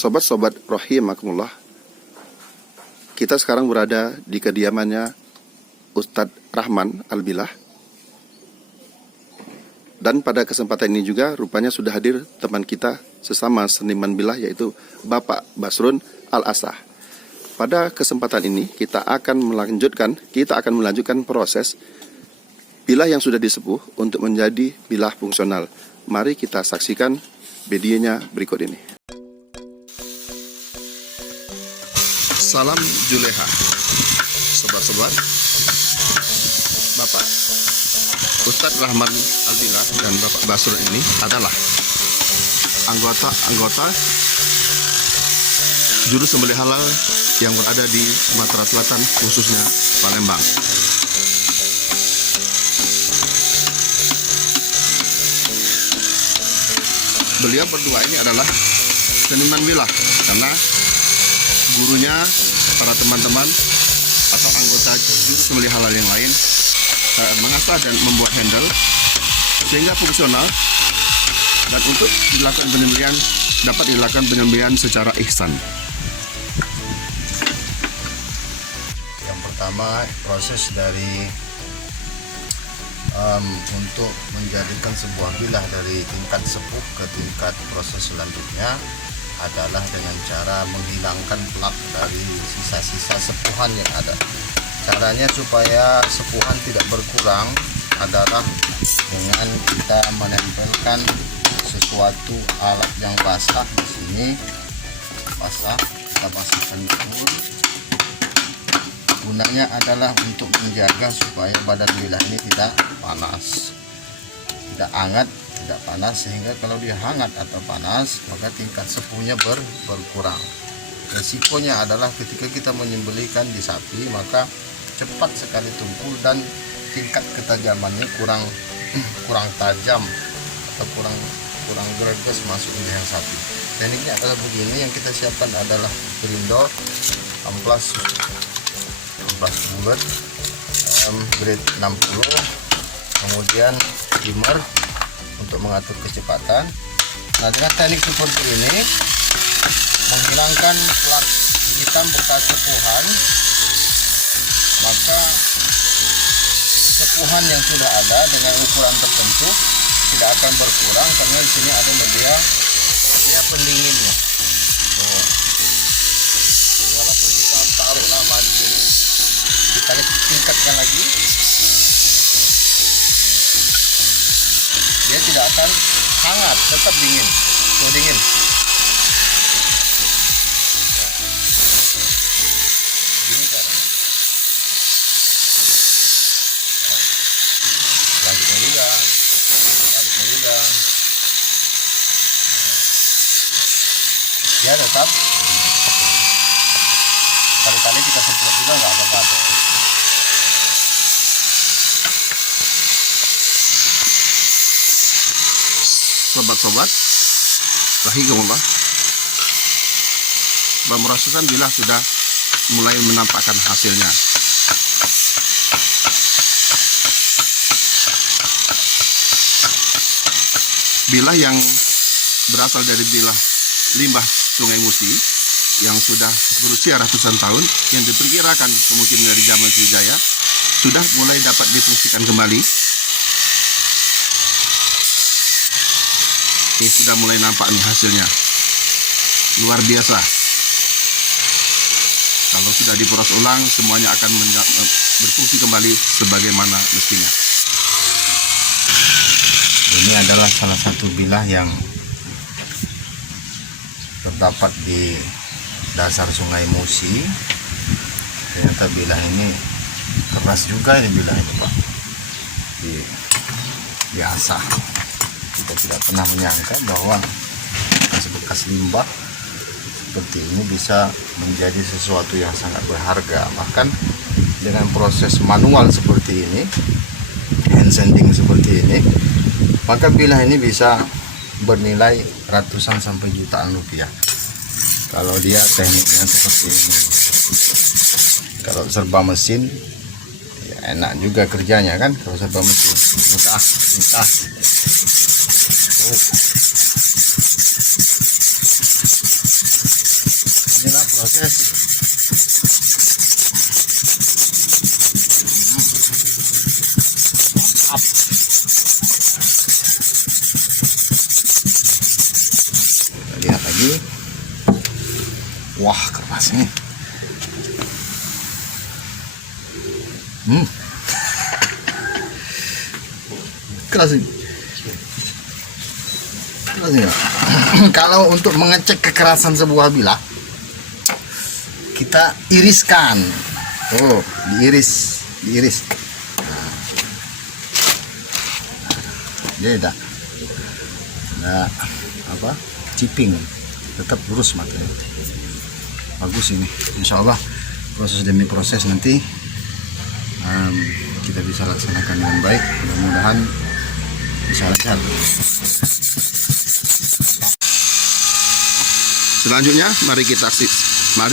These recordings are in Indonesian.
Sobat-sobat rahimakumullah, kita sekarang berada di kediamannya Ustadz Rahman Al-Bilah. Dan pada kesempatan ini juga rupanya sudah hadir teman kita sesama seniman bilah, yaitu Bapak Basrun Al-Asah. Pada kesempatan ini kita akan melanjutkan proses bilah yang sudah disepuh untuk menjadi bilah fungsional. Mari kita saksikan videonya berikut ini. Salam Juleha, sobat-sobat. Bapak Ustadz Rahman Al-Bilah dan Bapak Basrun ini adalah anggota juru sembelih halal yang berada di Sumatera Selatan, khususnya Palembang. Beliau berdua ini adalah seniman bilah karena gurunya, para teman-teman atau anggota juru sembelih halal yang lain mengasah dan membuat handle sehingga fungsional, dan untuk dilakukan penyembelihan dapat dilakukan penyembelihan secara ihsan. Yang pertama, proses dari untuk menjadikan sebuah bilah dari tingkat sepuh ke tingkat proses selanjutnya adalah dengan cara menghilangkan plak dari sisa-sisa sepuhan yang ada. Caranya supaya sepuhan tidak berkurang adalah dengan kita menempelkan sesuatu alat yang basah di sini. Basah, kita basahkan dulu. Gunanya adalah untuk menjaga supaya badan bilah ini tidak panas, tidak hangat, tidak panas, sehingga kalau dia hangat atau panas maka tingkat sepuhnya berkurang. Resikonya adalah ketika kita menyembelihkan di sapi maka cepat sekali tumpul dan tingkat ketajamannya kurang tajam atau kurang greges masuk ke leher sapi. Tekniknya adalah begini. Yang kita siapkan adalah pelindor, amplas bulat grade 60, kemudian dimmer untuk mengatur kecepatan. Nah, dengan teknik seperti ini menghilangkan plak hitam bekas sepuhan, maka sepuhan yang sudah ada dengan ukuran tertentu tidak akan berkurang karena di sini ada media pendinginnya. Walaupun kita taruh lama di sini, kita tingkatkan lagi, dia tidak akan hangat, tetap dingin, dingin. Gini cara. Lanjutnya juga. Ya tetap. Kali-kali kita semprot juga nggak apa-apa. Sobat-sobat rahimakumullah, pemrosesan bilah sudah mulai menampakkan hasilnya. Bilah yang berasal dari bilah limbah Sungai Musi yang sudah berusia ratusan tahun, yang diperkirakan kemungkinan dari zaman Sriwijaya, sudah mulai dapat difungsikan kembali. Ini sudah mulai nampak nih hasilnya, luar biasa. Kalau sudah diproses ulang, semuanya akan berfungsi kembali sebagaimana mestinya. Ini adalah salah satu bilah yang terdapat di dasar Sungai Musi. Ternyata bilah ini keras juga, ini bilah ini Pak, diasah. Kita tidak pernah menyangka bahwa bekas limbah seperti ini bisa menjadi sesuatu yang sangat berharga. Bahkan dengan proses manual seperti ini, hand sanding seperti ini, maka bilah ini bisa bernilai ratusan sampai jutaan rupiah kalau dia tekniknya seperti ini. Kalau serba mesin ya enak juga kerjanya kan, kalau serba mesin mudah. keras nih. Keras nih. Keras nih. Kalau untuk mengecek kekerasan sebuah bilah, kita iriskan. Oh, diiris. Nah. Dia tidak apa ciping, tetap lurus matanya. Bagus ini, insya Allah proses demi proses nanti kita bisa laksanakan dengan baik. Mudah-mudahan bisa lancar. Selanjutnya mari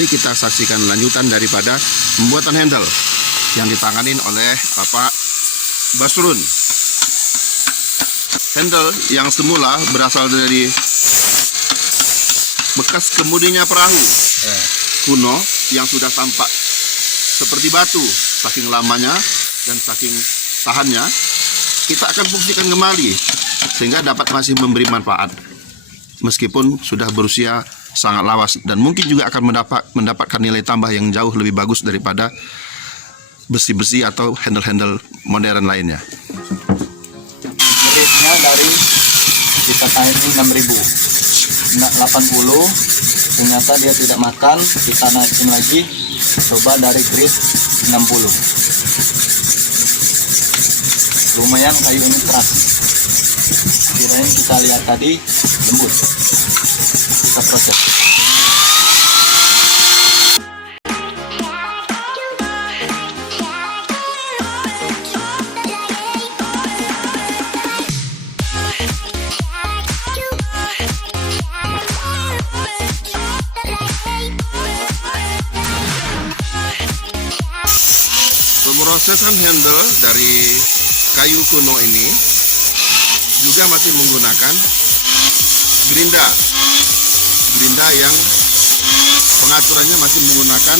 kita saksikan lanjutan daripada pembuatan handle yang ditanganin oleh Bapak Basrun. Handle yang semula berasal dari bekas kemudinya perahu kuno yang sudah tampak seperti batu saking lamanya dan saking tahannya, kita akan fungsikan kembali sehingga dapat masih memberi manfaat meskipun sudah berusia sangat lawas, dan mungkin juga akan mendapatkan nilai tambah yang jauh lebih bagus daripada besi-besi atau handle-handle modern lainnya. Gridnya dari kita naikin 6.080, ternyata dia tidak makan, kita naikin lagi, coba dari grid 60. Lumayan kayu ini keras, kirain kita lihat tadi lembut. Kita proses. Pemrosesan handle dari kayu kuno ini juga masih menggunakan gerinda yang pengaturannya masih menggunakan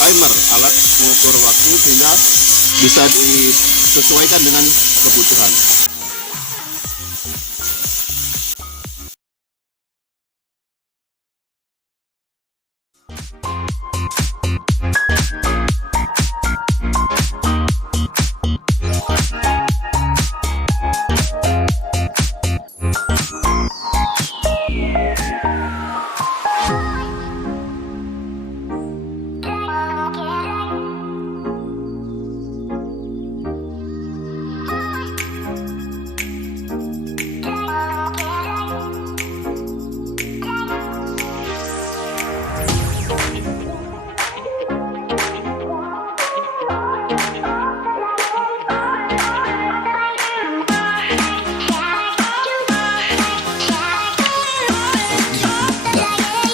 timer, alat pengukur waktu, sehingga bisa disesuaikan dengan kebutuhan.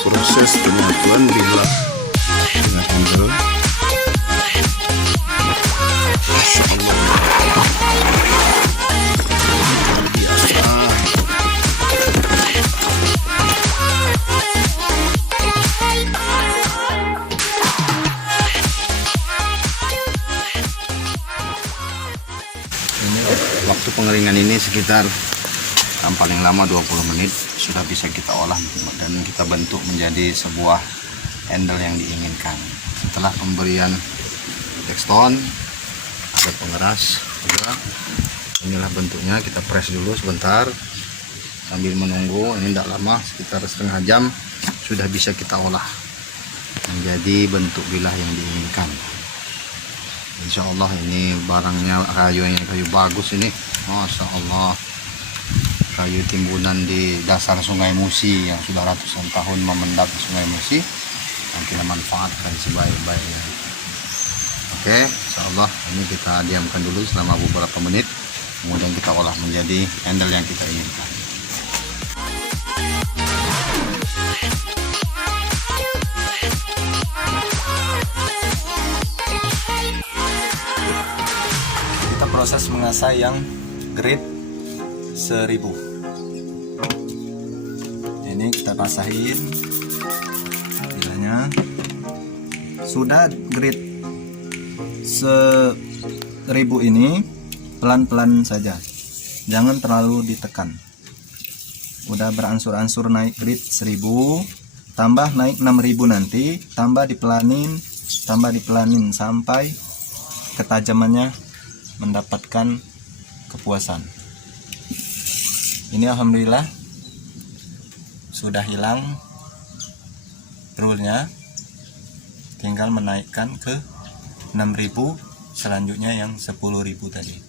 Proses penyatuan bilah dengan handle. Masya Allah, luar biasa. Ini waktu pengeringan ini sekitar paling lama 20 menit sudah bisa kita olah dan kita bentuk menjadi sebuah handle yang diinginkan. Setelah pemberian tekston, ada pengeras juga. Inilah bentuknya, kita press dulu sebentar sambil menunggu. Ini tidak lama, sekitar setengah jam sudah bisa kita olah menjadi bentuk bilah yang diinginkan. Insya Allah ini barangnya, kayu bagus ini, Masya Allah. Kayu timbunan di dasar Sungai Musi yang sudah ratusan tahun memendap Sungai Musi, yang kita manfaatkan sebaik-baiknya. Oke, insya Allah ini kita diamkan dulu selama beberapa menit, kemudian kita olah menjadi handle yang kita inginkan. Kita proses mengasah yang grade 1000. Ini kita basahin bilahnya. Sudah grade 1000 ini pelan-pelan saja, jangan terlalu ditekan. Udah beransur-ansur naik grade 1000, tambah naik 6.000 nanti, tambah dipelanin sampai ketajamannya mendapatkan kepuasan. Ini alhamdulillah sudah hilang rulnya, tinggal menaikkan ke 6.000, selanjutnya yang 10.000 tadi.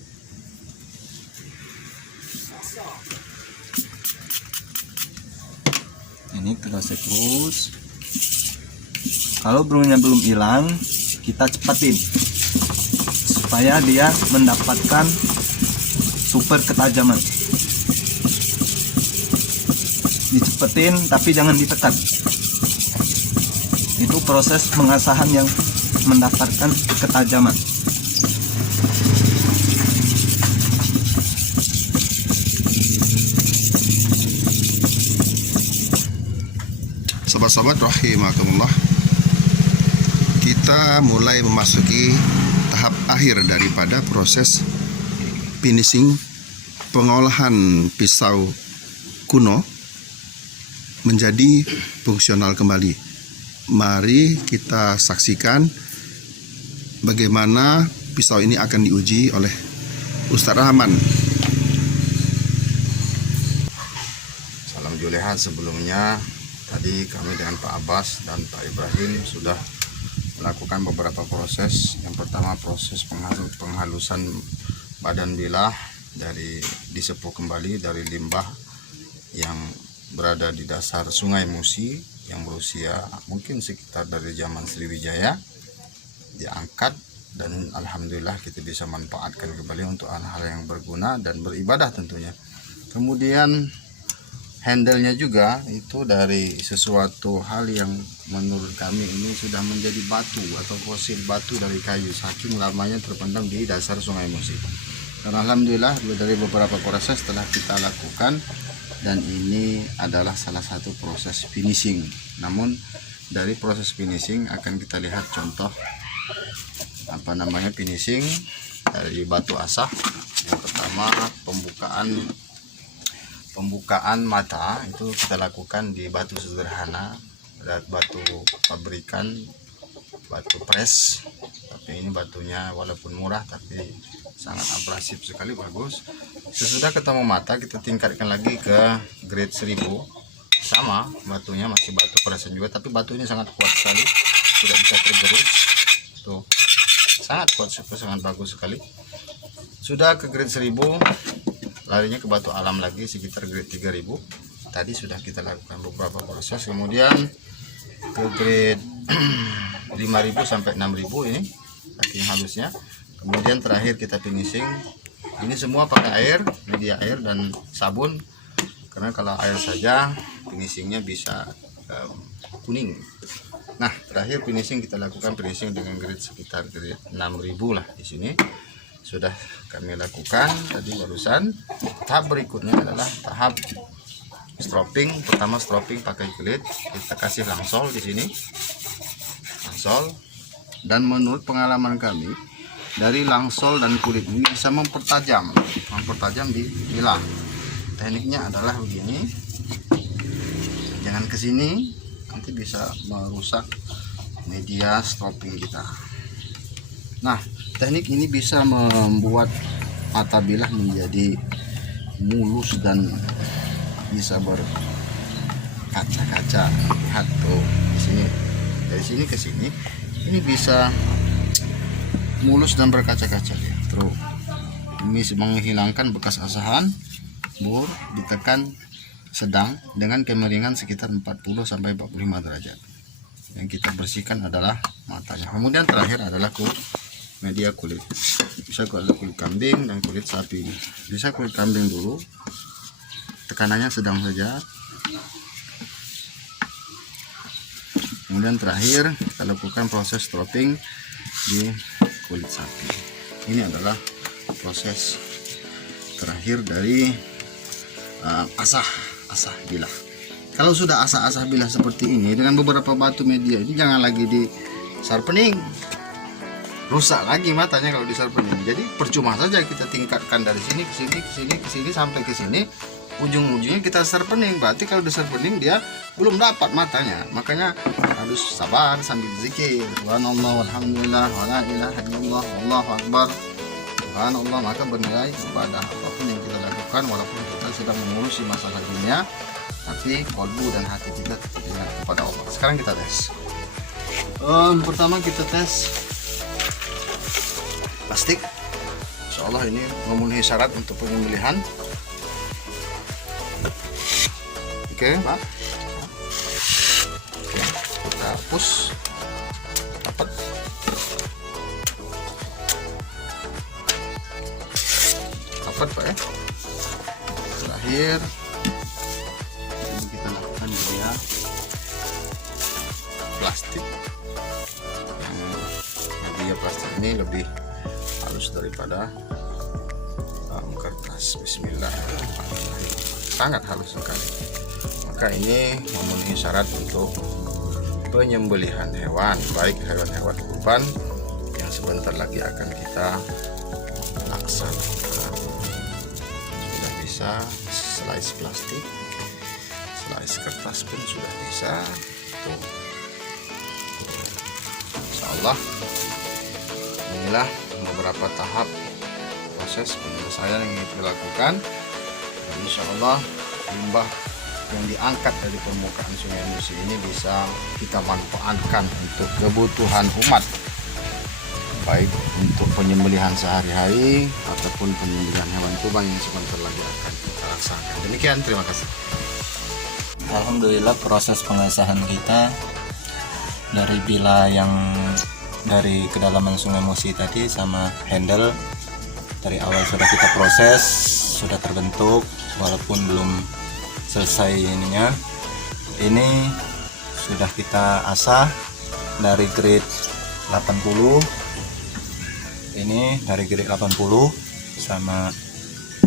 Ini kita terus. Kalau burungnya belum hilang, kita cepatin supaya dia mendapatkan super ketajaman. Dicepetin tapi jangan ditekan. Itu proses pengasahan yang mendapatkan ketajaman. Sahabat-sahabat rahimakumullah, kita mulai memasuki tahap akhir daripada proses finishing pengolahan pisau kuno menjadi fungsional kembali. Mari kita saksikan bagaimana pisau ini akan diuji oleh Ustadz Rahman. Salam juleha. Sebelumnya tadi kami dengan Pak Abbas dan Pak Ibrahim sudah melakukan beberapa proses. Yang pertama proses penghalusan badan bilah dari disepuh kembali dari limbah yang berada di dasar Sungai Musi yang berusia mungkin sekitar dari zaman Sriwijaya, diangkat dan alhamdulillah kita bisa manfaatkan kembali untuk hal-hal yang berguna dan beribadah tentunya. Kemudian handle-nya juga itu dari sesuatu hal yang menurut kami ini sudah menjadi batu atau fosil batu dari kayu, saking lamanya terpendam di dasar Sungai Musi. Dan alhamdulillah dari beberapa proses telah kita lakukan, dan ini adalah salah satu proses finishing. Namun dari proses finishing akan kita lihat contoh finishing dari batu asah. Yang pertama pembukaan mata itu kita lakukan di batu sederhana, batu pabrikan, batu pres, tapi ini batunya walaupun murah tapi sangat abrasif sekali, bagus. Sesudah ketemu mata kita tingkatkan lagi ke grade 1000, sama batunya masih batu presan juga, tapi batu ini sangat kuat sekali, tidak bisa tergerus tuh, sangat kuat, sangat bagus sekali. Sudah ke grade 1000, larinya ke batu alam lagi sekitar grade 3000. Tadi sudah kita lakukan beberapa proses. Kemudian ke grade 5000 sampai 6000 ini saking halusnya. Kemudian terakhir kita finishing. Ini semua pakai air, media air dan sabun, karena kalau air saja finishingnya bisa kuning. Nah, terakhir finishing kita lakukan finishing dengan grade sekitar grade 6000 lah di sini. Sudah kami lakukan tadi barusan. Tahap berikutnya adalah tahap stropping. Pertama stropping pakai kulit, kita kasih langsol di sini, langsol. Dan menurut pengalaman kami, dari langsol dan kulit ini bisa mempertajam di bilah. Tekniknya adalah begini, jangan ke sini, nanti bisa merusak media stropping kita. Nah, teknik ini bisa membuat mata bilah menjadi mulus dan bisa berkaca-kaca. Lihat tuh di sini, dari sini ke sini, ini bisa mulus dan berkaca-kaca ya. Terus ini menghilangkan bekas asahan, bor ditekan sedang dengan kemiringan sekitar 40 sampai 45 derajat. Yang kita bersihkan adalah matanya. Kemudian terakhir adalah media kulit. Bisa kulit kambing dan kulit sapi. Bisa kulit kambing dulu, tekanannya sedang saja. Kemudian terakhir kita lakukan proses stropping di kulit sapi. Ini adalah proses terakhir dari asah bilah. Kalau sudah asah bilah seperti ini dengan beberapa batu media ini, jangan lagi di sharpening, rusak lagi matanya kalau di sharpening. Jadi percuma saja kita tingkatkan dari sini ke sini ke sini ke sini sampai ke sini, ujung-ujungnya kita sharpening. Berarti kalau di sharpening dia belum dapat matanya, makanya harus sabar sambil zikir, subhanallah walhamdulillah wala ilaha illallah wallahu akbar, subhanallah. Maka bernilai kepada apapun yang kita lakukan, walaupun kita sedang mengurusi masalah dunia, tapi kolbu dan hati kita tetap ingat kepada Allah. Sekarang kita tes. Pertama kita tes plastik. Insya Allah ini memenuhi syarat untuk penyembelihan. Oke, Pak. Oke, kita hapus. Dapat. Dapat, Pak ya. Terakhir kita lakukan dia plastik. Media plastik ini lebih halus daripada kertas. Bismillahirrahmanirrahim. Sangat halus sekali. Maka ini memenuhi syarat untuk penyembelihan hewan, baik hewan-hewan kurban yang sebentar lagi akan kita laksanakan. Sudah bisa slice plastik, slice kertas pun sudah bisa. Tuh. Insyaallah inilah beberapa tahap proses penyelesaian yang kita lakukan. Insyaallah limbah yang diangkat dari permukaan Sungai Musi ini bisa kita manfaatkan untuk kebutuhan umat, baik untuk penyembelihan sehari-hari ataupun penyembelihan hewan kurban yang sebentar lagi akan kita laksanakan. Demikian, terima kasih. Alhamdulillah proses pengesahan kita dari bila yang dari kedalaman Sungai Musi tadi sama handle dari awal sudah kita proses, sudah terbentuk walaupun belum selesai ininya. Ini sudah kita asah dari grade 80. Ini dari grade 80 sama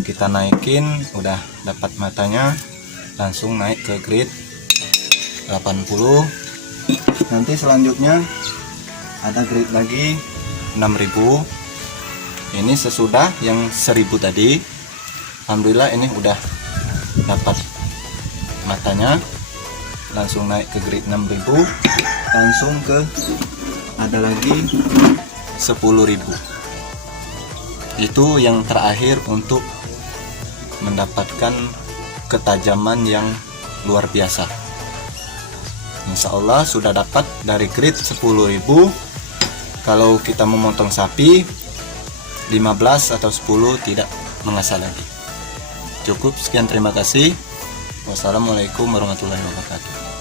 kita naikin udah dapat matanya, langsung naik ke grade 80. Nanti selanjutnya ada grade lagi 6000. Ini sesudah yang 1000 tadi. Alhamdulillah ini udah dapat matanya, langsung naik ke grade 6000, langsung ke ada lagi 10.000. Itu yang terakhir untuk mendapatkan ketajaman yang luar biasa. Insya Allah sudah dapat dari grade 10.000. Kalau kita memotong sapi 15 atau 10 tidak mengasah lagi. Cukup sekian, terima kasih. Wassalamualaikum warahmatullahi wabarakatuh.